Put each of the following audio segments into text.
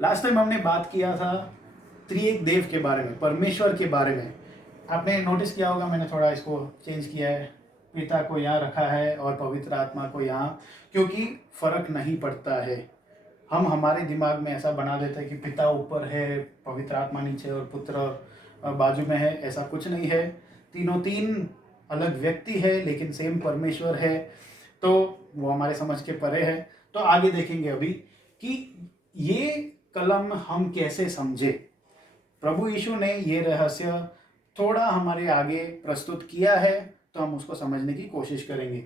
Last time हमने बात किया था त्रिएक देव के बारे में, परमेश्वर के बारे में। आपने नोटिस किया होगा मैंने थोड़ा इसको चेंज किया है, पिता को यहाँ रखा है और पवित्र आत्मा को यहाँ, क्योंकि फर्क नहीं पड़ता है। हम हमारे दिमाग में ऐसा बना देते हैं कि पिता ऊपर है, पवित्र आत्मा नीचे और पुत्र बाजू में है। ऐसा कुछ नहीं है, तीनों तीन अलग व्यक्ति है लेकिन सेम परमेश्वर है। तो वो हमारे समझ के परे है। तो आगे देखेंगे अभी कि ये कलम हम कैसे समझे। प्रभु यीशु ने ये रहस्य थोड़ा हमारे आगे प्रस्तुत किया है, तो हम उसको समझने की कोशिश करेंगे।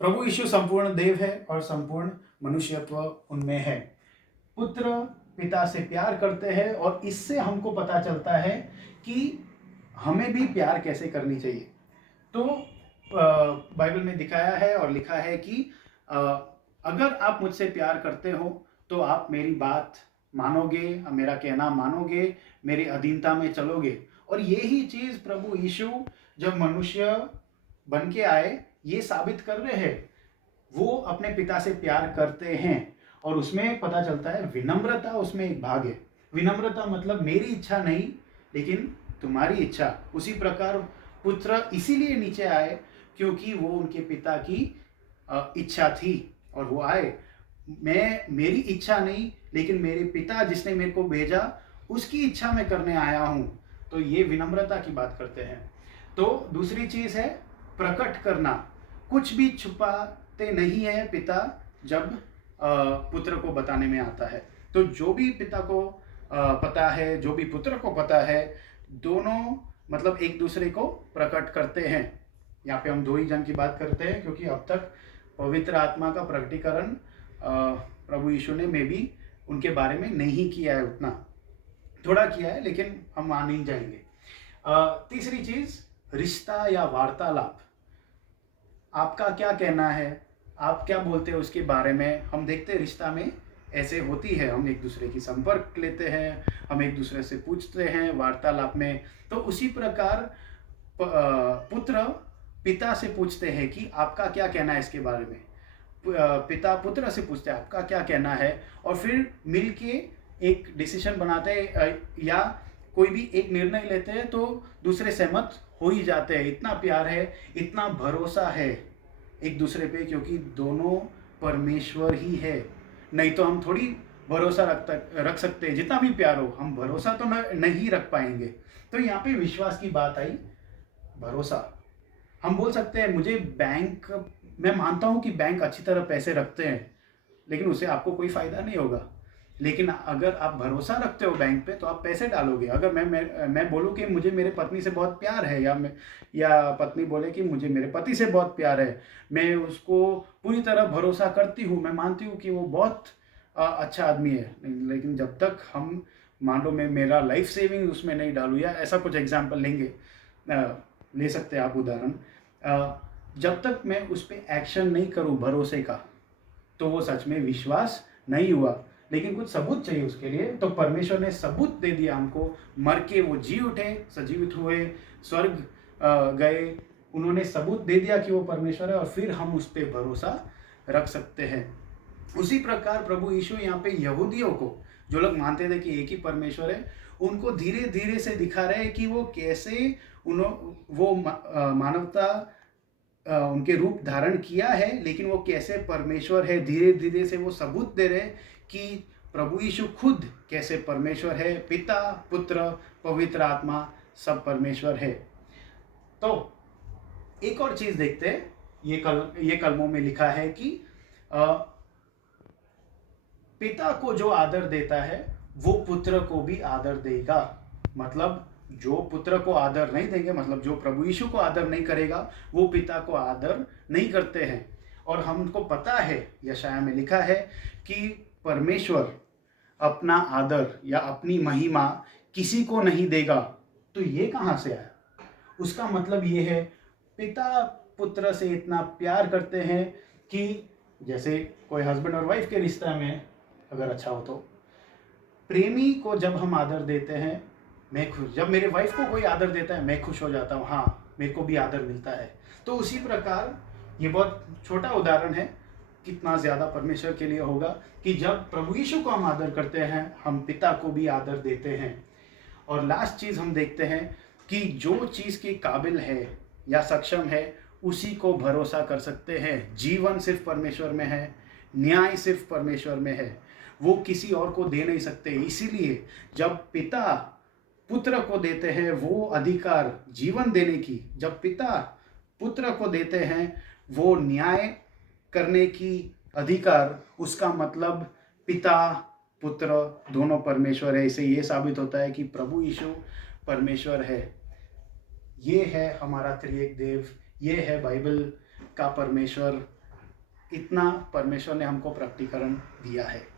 प्रभु यीशु संपूर्ण देव है और संपूर्ण मनुष्यत्व उनमें है। पुत्र पिता से प्यार करते हैं और इससे हमको पता चलता है कि हमें भी प्यार कैसे करनी चाहिए। तो बाइबल में दिखाया है और लिखा है कि अगर आप मुझसे प्यार करते हो तो आप मेरी बात मानोगे, मेरा कहना मानोगे, मेरी अधीनता में चलोगे। और यही चीज प्रभु यीशु जब मनुष्य बन के आए ये साबित कर रहे हैं। वो अपने पिता से प्यार करते हैं और उसमें पता चलता है विनम्रता उसमें एक भाग है। विनम्रता मतलब मेरी इच्छा नहीं लेकिन तुम्हारी इच्छा। उसी प्रकार पुत्र इसीलिए नीचे आए क्योंकि वो उनके पिता की इच्छा थी और वो आए। मेरी इच्छा नहीं लेकिन मेरे पिता जिसने मेरे को भेजा उसकी इच्छा में करने आया हूं। तो ये विनम्रता की बात करते हैं। तो दूसरी चीज है प्रकट करना। कुछ भी छुपाते नहीं है पिता जब पुत्र को बताने में आता है। तो जो भी पिता को पता है, जो भी पुत्र को पता है, दोनों मतलब एक दूसरे को प्रकट करते हैं। यहाँ पे हम दो ही जन की बात करते हैं क्योंकि अब तक पवित्र आत्मा का प्रकटीकरण प्रभु यीशु ने में भी उनके बारे में नहीं किया है। उतना थोड़ा किया है लेकिन हम वहां नहीं जाएंगे। तीसरी चीज रिश्ता या वार्तालाप। आपका क्या कहना है, आप क्या बोलते हैं उसके बारे में हम देखते हैं। रिश्ता में ऐसे होती है, हम एक दूसरे की संपर्क लेते हैं, हम एक दूसरे से पूछते हैं वार्तालाप में। तो उसी प्रकार पुत्र पिता से पूछते हैं कि आपका क्या कहना है इसके बारे में। पिता पुत्र से पूछते हैं आपका क्या कहना है, और फिर मिलके एक डिसीजन बनाते हैं या कोई भी एक निर्णय लेते हैं तो दूसरे सहमत हो ही जाते हैं। इतना प्यार है, इतना भरोसा है एक दूसरे पे, क्योंकि दोनों परमेश्वर ही है। नहीं तो हम थोड़ी भरोसा रख सकते हैं, जितना भी प्यार हो हम भरोसा तो नहीं रख पाएंगे। तो यहाँ पे विश्वास की बात आई, भरोसा। हम बोल सकते हैं मुझे बैंक, मैं मानता हूँ कि बैंक अच्छी तरह पैसे रखते हैं लेकिन उससे आपको कोई फायदा नहीं होगा। लेकिन अगर आप भरोसा रखते हो बैंक पे तो आप पैसे डालोगे। अगर मैं बोलूँ कि मुझे मेरे पत्नी से बहुत प्यार है, या पत्नी बोले कि मुझे मेरे पति से बहुत प्यार है, मैं उसको पूरी तरह भरोसा करती हूँ, मैं मानती हूँ कि वो बहुत अच्छा आदमी है। लेकिन जब तक हम मान लो मैं मेरा लाइफ सेविंग उसमें नहीं डालूँ, या ऐसा कुछ एग्जाम्पल लेंगे, ले सकते हैं आप उदाहरण, जब तक मैं उस पर एक्शन नहीं करूँ भरोसे का तो वो सच में विश्वास नहीं हुआ। लेकिन कुछ सबूत चाहिए उसके लिए, तो परमेश्वर ने सबूत दे दिया हमको। मर के वो जी उठे, सजीवित हुए, स्वर्ग गए, उन्होंने सबूत दे दिया कि वो परमेश्वर है और फिर हम उस पर भरोसा रख सकते हैं। उसी प्रकार प्रभु यीशु यहाँ पे यहूदियों को, जो लोग मानते थे कि एक ही परमेश्वर है, उनको धीरे धीरे से दिखा रहे हैं कि वो कैसे वो मानवता उनके रूप धारण किया है लेकिन वो कैसे परमेश्वर है। धीरे धीरे से वो सबूत दे रहे कि प्रभु यीशु खुद कैसे परमेश्वर है। पिता पुत्र पवित्र आत्मा सब परमेश्वर है। तो एक और चीज देखते हैं, ये कलमों में लिखा है कि पिता को जो आदर देता है वो पुत्र को भी आदर देगा। मतलब जो पुत्र को आदर नहीं देंगे, मतलब जो प्रभु यीशु को आदर नहीं करेगा, वो पिता को आदर नहीं करते हैं। और हमको पता है, यशाया में लिखा है कि परमेश्वर अपना आदर या अपनी महिमा किसी को नहीं देगा। तो ये कहाँ से आया? उसका मतलब ये है पिता पुत्र से इतना प्यार करते हैं कि जैसे कोई हस्बैंड और वाइफ के रिश्ते में अगर अच्छा हो तो प्रेमी को जब हम आदर देते हैं, मैं खुश, जब मेरे वाइफ को कोई आदर देता है मैं खुश हो जाता हूँ, हाँ मेरे को भी आदर मिलता है। तो उसी प्रकार ये बहुत छोटा उदाहरण है, कितना ज़्यादा परमेश्वर के लिए होगा कि जब प्रभु यीशु को हम आदर करते हैं, हम पिता को भी आदर देते हैं। और लास्ट चीज़ हम देखते हैं कि जो चीज़ के काबिल है या सक्षम है, उसी को भरोसा कर सकते हैं। जीवन सिर्फ परमेश्वर में है, न्याय सिर्फ परमेश्वर में है, वो किसी और को दे नहीं सकते। इसीलिए जब पिता पुत्र को देते हैं वो अधिकार जीवन देने की, जब पिता पुत्र को देते हैं वो न्याय करने की अधिकार, उसका मतलब पिता पुत्र दोनों परमेश्वर है। इसे ये साबित होता है कि प्रभु यीशु परमेश्वर है। ये है हमारा त्रिएक देव, ये है बाइबल का परमेश्वर। इतना परमेश्वर ने हमको प्रकटीकरण दिया है।